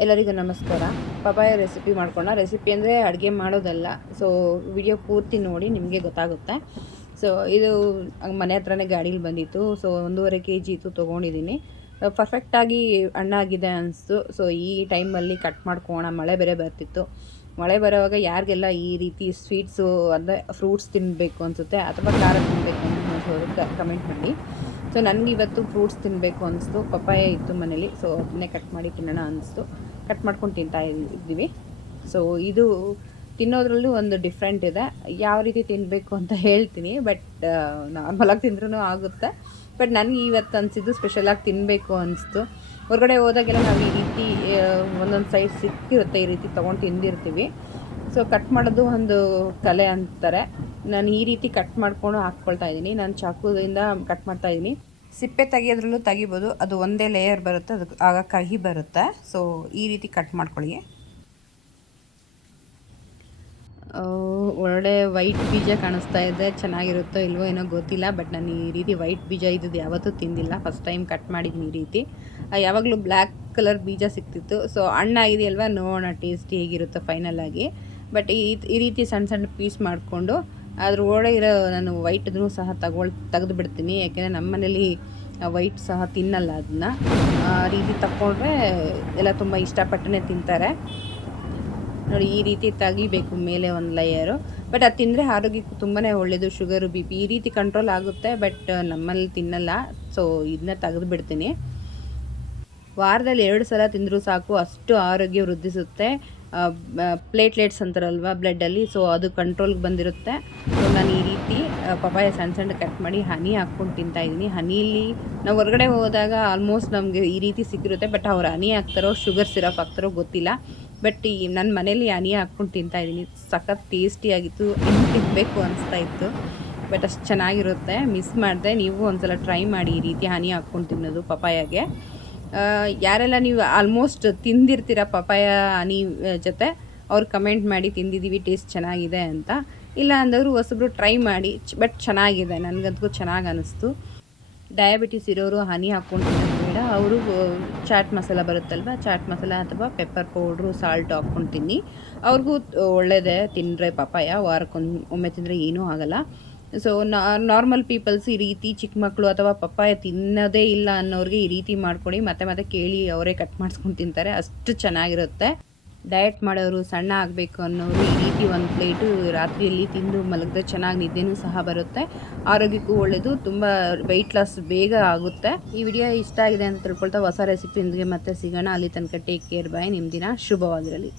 ಎಲ್ಲರಿಗೂ ನಮಸ್ಕಾರ. Papaya recipe recipe ಅಂದರೆ ಅಡುಗೆ ಮಾಡೋದಲ್ಲ. ಸೊ ವಿಡಿಯೋ ಪೂರ್ತಿ ನೋಡಿ ನಿಮಗೆ ಗೊತ್ತಾಗುತ್ತೆ. ಸೊ ಇದು ಮನೆ ಹತ್ರನೇ ಗಾಡೀಲಿ ಬಂದಿತ್ತು. ಸೊ 1.5 kg ಇತ್ತು, ತೊಗೊಂಡಿದ್ದೀನಿ. ಪರ್ಫೆಕ್ಟಾಗಿ ಹಣ್ಣಾಗಿದೆ ಅನಿಸ್ತು. ಸೊ ಈ ಟೈಮಲ್ಲಿ ಕಟ್ ಮಾಡ್ಕೋಣ. ಮಳೆ ಬೇರೆ ಬರ್ತಿತ್ತು. ಮಳೆ ಬರೋವಾಗ ಯಾರಿಗೆಲ್ಲ ಈ ರೀತಿ ಸ್ವೀಟ್ಸು ಅಂದರೆ ಫ್ರೂಟ್ಸ್ ತಿನ್ನಬೇಕು ಅನಿಸುತ್ತೆ ಅಥವಾ ಖಾರ ತಿನ್ನಬೇಕು ಅನ್ನೋದು ಕಮೆಂಟ್ ಮಾಡಿ. ಸೊ ನನಗೆ ಇವತ್ತು ಫ್ರೂಟ್ಸ್ ತಿನ್ನಬೇಕು ಅನಿಸ್ತು. ಪಪ್ಪಾಯ ಇತ್ತು ಮನೇಲಿ. ಸೊ ಅದನ್ನೇ ಕಟ್ ಮಾಡಿ ತಿನ್ನೋಣ ಅನಿಸ್ತು. ಕಟ್ ಮಾಡ್ಕೊಂಡು ತಿಂತಾ ಇದ್ದೀವಿ. ಸೊ ಇದು ತಿನ್ನೋದ್ರಲ್ಲೂ ಒಂದು ಡಿಫ್ರೆಂಟ್ ಇದೆ. ಯಾವ ರೀತಿ ತಿನ್ನಬೇಕು ಅಂತ ಹೇಳ್ತೀನಿ. ಬಟ್ ನಾರ್ಮಲಾಗಿ ತಿಂದ್ರೂ ಆಗುತ್ತೆ. ಬಟ್ ನನಗೆ ಇವತ್ತು ಅನಿಸಿದ್ದು ಸ್ಪೆಷಲಾಗಿ ತಿನ್ನಬೇಕು ಅನಿಸ್ತು. ಹೊರಗಡೆ ಹೋದಾಗೆಲ್ಲ ನಾವು ಈ ರೀತಿ ಒಂದೊಂದು ಸೈಡ್ ಸಿಕ್ಕಿರುತ್ತೆ, ಈ ರೀತಿ ತೊಗೊಂಡು ತಿಂದಿರ್ತೀವಿ. ಸೊ ಕಟ್ ಮಾಡೋದು ಒಂದು ಕಲೆ ಅಂತಾರೆ. ನಾನು ಈ ರೀತಿ ಕಟ್ ಮಾಡ್ಕೊಂಡು ಹಾಕ್ಕೊಳ್ತಾ ಇದ್ದೀನಿ. ನಾನು ಚಾಕುದಿಂದ ಕಟ್ ಮಾಡ್ತಾ ಇದ್ದೀನಿ. ಸಿಪ್ಪೆ ತೆಗಿಯೋದ್ರಲ್ಲೂ ತೆಗಿಬೋದು. ಅದು ಒಂದೇ ಲೇಯರ್ ಬರುತ್ತೆ, ಅದಕ್ಕೆ ಆಗ ಕಹಿ ಬರುತ್ತೆ. ಸೊ ಈ ರೀತಿ ಕಟ್ ಮಾಡ್ಕೊಳ್ಳಿ. ಒಳ್ಳೆ ವೈಟ್ ಬೀಜ ಕಾಣಿಸ್ತಾ ಇದೆ. ಚೆನ್ನಾಗಿರುತ್ತೋ ಇಲ್ವೋ ಏನೋ ಗೊತ್ತಿಲ್ಲ. ಬಟ್ ನಾನು ಈ ರೀತಿ ವೈಟ್ ಬೀಜ ಇದ್ದದ್ದು ಯಾವತ್ತೂ ತಿಂದಿಲ್ಲ. ಫಸ್ಟ್ ಟೈಮ್ ಕಟ್ ಮಾಡಿದ್ದೀನಿ ಈ ರೀತಿ. ಯಾವಾಗಲೂ ಬ್ಲ್ಯಾಕ್ ಕಲರ್ ಬೀಜ ಸಿಕ್ತಿತ್ತು. ಸೊ ಹಣ್ಣಾಗಿದೆಯಲ್ವ, ನೋಡೋಣ ಟೇಸ್ಟಿ ಹೇಗಿರುತ್ತೋ ಫೈನಲಾಗಿ. ಬಟ್ ಈ ರೀತಿ ಸಣ್ಣ ಸಣ್ಣ ಪೀಸ್ ಮಾಡಿಕೊಂಡು ಅದ್ರ ಒಳಗೆ ಇರೋ ನಾನು ವೈಟನ್ನು ಸಹ ತೆಗೆದು ಬಿಡ್ತೀನಿ. ಯಾಕೆಂದರೆ ನಮ್ಮ ಮನೇಲಿ ವೈಟ್ ಸಹ ತಿನ್ನಲ್ಲ. ಅದನ್ನ ಆ ರೀತಿ ತಗೊಂಡ್ರೆ ಎಲ್ಲ ತುಂಬ ಇಷ್ಟಪಟ್ಟನೆ ತಿಂತಾರೆ. ನೋಡಿ, ಈ ರೀತಿ ತೆಗಿಬೇಕು ಮೇಲೆ ಒಂದು ಲೇಯರು. ಬಟ್ ಅದು ತಿಂದರೆ ಆರೋಗ್ಯಕ್ಕೂ ತುಂಬಾ ಒಳ್ಳೆಯದು. ಶುಗರು, BP ಈ ರೀತಿ ಕಂಟ್ರೋಲ್ ಆಗುತ್ತೆ. ಬಟ್ ನಮ್ಮಲ್ಲಿ ತಿನ್ನಲ್ಲ. ಸೊ ಇದನ್ನ ತೆಗೆದು ಬಿಡ್ತೀನಿ. ವಾರದಲ್ಲಿ 2 ಸಲ ತಿಂದರೂ ಸಾಕು, ಅಷ್ಟು ಆರೋಗ್ಯ ವೃದ್ಧಿಸುತ್ತೆ. ಪ್ಲೇಟ್ಲೆಟ್ಸ್ ಅಂತಾರಲ್ವ ಬ್ಲಡ್ಡಲ್ಲಿ, ಸೊ ಅದು ಕಂಟ್ರೋಲ್ಗೆ ಬಂದಿರುತ್ತೆ. ಸೊ ನಾನು ಈ ರೀತಿ ಪಪಾಯ ಸಣ್ಣ ಸಣ್ಣ ಕಟ್ ಮಾಡಿ ಹನಿ ಹಾಕ್ಕೊಂಡು ತಿಂತಾಯಿದ್ದೀನಿ. ಹನಿಲಿ ನಾವು ಹೊರಗಡೆ ಹೋದಾಗ ಆಲ್ಮೋಸ್ಟ್ ನಮಗೆ ಈ ರೀತಿ ಸಿಕ್ಕಿರುತ್ತೆ. ಬಟ್ ಅವ್ರು ಹನಿ ಹಾಕ್ತಾರೋ ಶುಗರ್ ಸಿರಪ್ ಹಾಕ್ತಾರೋ ಗೊತ್ತಿಲ್ಲ. ಬಟ್ ನನ್ನ ಮನೇಲಿ ಹನಿ ಹಾಕ್ಕೊಂಡು ತಿಂತಾಯಿದ್ದೀನಿ. ಸಖತ್ ಟೇಸ್ಟಿಯಾಗಿತ್ತು. ಇನ್ನು ತಿನ್ನಬೇಕು ಅನಿಸ್ತಾ ಇತ್ತು. ಬಟ್ ಅಷ್ಟು ಚೆನ್ನಾಗಿರುತ್ತೆ. ಮಿಸ್ ಮಾಡಿದೆ. ನೀವು ಒಂದ್ಸಲ ಟ್ರೈ ಮಾಡಿ ಈ ರೀತಿ ಹನಿ ಹಾಕ್ಕೊಂಡು ತಿನ್ನೋದು ಪಪಾಯಾಗೆ. ಯಾರೆಲ್ಲ ನೀವು ಆಲ್ಮೋಸ್ಟ್ ತಿಂದಿರ್ತೀರ ಪಪಾಯ ಹನಿ ಜೊತೆ, ಅವ್ರು ಕಮೆಂಟ್ ಮಾಡಿ ತಿಂದಿದ್ದೀವಿ, ಟೇಸ್ಟ್ ಚೆನ್ನಾಗಿದೆ ಅಂತ. ಇಲ್ಲ ಅಂದವರು ಹೊಸಬ್ರು ಟ್ರೈ ಮಾಡಿ. ಬಟ್ ಚೆನ್ನಾಗಿದೆ, ನನಗಂತೂ ಚೆನ್ನಾಗಿ ಅನ್ನಿಸ್ತು. ಡಯಾಬಿಟಿಸ್ ಇರೋರು ಹನಿ ಹಾಕ್ಕೊಂಡು ತಿನ್ನೋದು ಬೇಡ. ಅವರು ಚಾಟ್ ಮಸಾಲ ಬರುತ್ತಲ್ವ, ಚಾಟ್ ಮಸಾಲ ಅಥವಾ ಪೆಪ್ಪರ್ ಪೌಡ್ರು, ಸಾಲ್ಟ್ ಹಾಕ್ಕೊಂಡು ತಿನ್ನಿ. ಅವ್ರಿಗೂ ಒಳ್ಳೆಯದೇ ತಿಂದರೆ ಪಪಾಯ. ವಾರಕ್ಕೊಮ್ಮೆ ತಿಂದರೆ ಏನೂ ಆಗೋಲ್ಲ. ಸೊ ನಾರ್ಮಲ್ ಪೀಪಲ್ಸ್ ಈ ರೀತಿ ಚಿಕ್ಕ ಮಕ್ಕಳು ಅಥವಾ ಪಪ್ಪಾಯ ತಿನ್ನೋದೇ ಇಲ್ಲ ಅನ್ನೋರಿಗೆ ಈ ರೀತಿ ಮಾಡ್ಕೊಡಿ. ಮತ್ತೆ ಮತ್ತೆ ಕೇಳಿ ಅವರೇ ಕಟ್ ಮಾಡಿಸ್ಕೊಂಡು ತಿಂತಾರೆ. ಅಷ್ಟು ಚೆನ್ನಾಗಿರುತ್ತೆ. ಡಯಟ್ ಮಾಡೋರು, ಸಣ್ಣ ಆಗಬೇಕು ಅನ್ನೋರು ಈ ರೀತಿ ಒಂದು ಪ್ಲೇಟು ರಾತ್ರಿಯಲ್ಲಿ ತಿಂದು ಮಲಗಿದ್ರೆ ಚೆನ್ನಾಗಿ ನಿದ್ದೆನೂ ಸಹ ಬರುತ್ತೆ. ಆರೋಗ್ಯಕ್ಕೂ ಒಳ್ಳೆಯದು. ತುಂಬ ವೆಯ್ಟ್ ಲಾಸ್ ಬೇಗ ಆಗುತ್ತೆ. ಈ ವಿಡಿಯೋ ಇಷ್ಟ ಆಗಿದೆ ಅಂತ ತಿಳ್ಕೊಳ್ತಾ ಹೊಸ ರೆಸಿಪಿಯೊಂದಿಗೆ ಮತ್ತೆ ಸಿಗೋಣ. ಅಲ್ಲಿ ತನಕ ಟೇಕ್ ಕೇರ್. ಬಾಯ್. ನಿಮ್ಮ ದಿನ ಶುಭವಾಗಿರಲಿ.